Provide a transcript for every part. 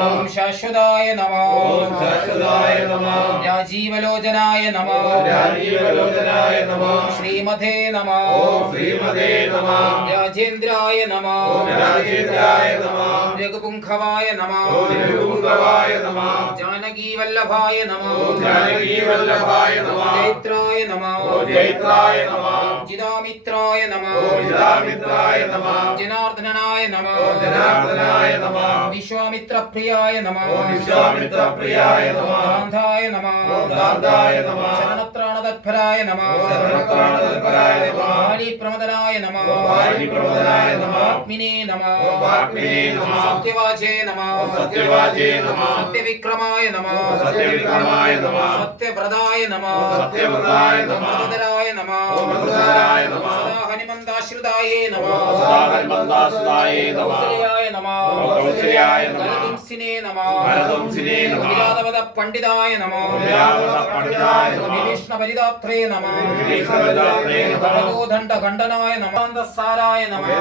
ഓം ശാശ്വതായ നമഃ ഓം ശാശ്വതായ നമഃ രാജീവലോചനായ നമഃ രാജീവലോചനായ നമഃ ശ്രീമതേ നമഃ ഓം ശ്രീമതേ നമഃ രാജേന്ദ്രായ നമഃ ഓം രാജേന്ദ്രായ നമഃ രഘുപുംഖവായ നമഃ ഓം രഘുപുംഖവായ നമഃ ജാനകീവല്ലഭായ നമഃ ഓം ജാനകീവല്ലഭായ നമഃ ജൈത്രായ നമഃ ഓം ജൈത്രായ നമഃ ജിതാമിത്രായ നമഃ ഓം ജിതാമിത്രായ നമഃ ജനാർദ്ദനായ നമഃ ഓം ജനാർദ്ദനായ നമഃ വിശ്വാമിത്രപ്രിയായ നമഃ ഓം വിശ്വാമിത്രപ്രിയായ നമഃ ഗാന്ധായ നമഃ ഓം ഗാന്ധായ നമഃ ശരണത്രാണതത്പരായ നമഃ ശരണത്രാണതത്പരായ നമഃ വാലിപ്രമദനായ നമഃ വാലിപ്രമദനായ നമഃ ആത്മിനേ നമഃ ആത്മിനേ നമഃ സത്യവാചേ നമഃ സത്യവാചേ നമഃ സത്യവിക്രമായ നമഃ സത്യവിക്രമായ നമഃ സത്യവ്രതായ നമഃ സത്യവ്രതായ നമഃ മൃതരായ നമഃ മൃതരായ നമഃ സദാ ഹനുമന്താശ്രിതായേ നമഃ സദാ ഹനുമന്താശ്രിതായേ നമഃ കൗസല്യായ നമഃ കൗസല്യായ നമഃ ഗലതുംസിനേ നമഃ ഗലതുംസിനേ നമഃ വിരാതവദ പണ്ഡിതായ നമഃ വിരാതവദ പണ്ഡിതായ നമഃ വിഭീഷണപരിതാത്രേ നമഃ വിഭീഷണപരിതാത്രേ നമഃ ഭഗവോദണ്ഡഖണ്ഡനായ നമഃ അന്തസ്സാരായ നമഃ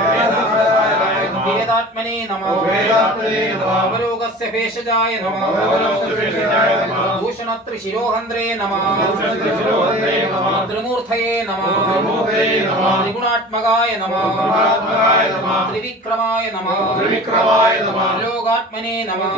വേദാത്മനേ നമഃ വേദാത്മനേ നമഃ അവലോകസ്യ ഭേഷജായ നമഃ അവലോകസ്യഭേഷജായ നമഃ ഭൂഷണത്രിശിരോഹന്ത്രേ നമഃ ഭൂഷണത്രിശിരോഹന്ത്രേ നമഃ ത്രിമൂർത്തയേ നമഃ ത്രിമൂർത്തയേ നമഃ ത്രിഗുണാത്മകായ നമഃ ത്രിഗുണാത്മകായ നമഃ ത്രിവിക്രമായ നമഃ ത്രിവിക്രമായ നമഃ ലോകാത്മനേ നമഃ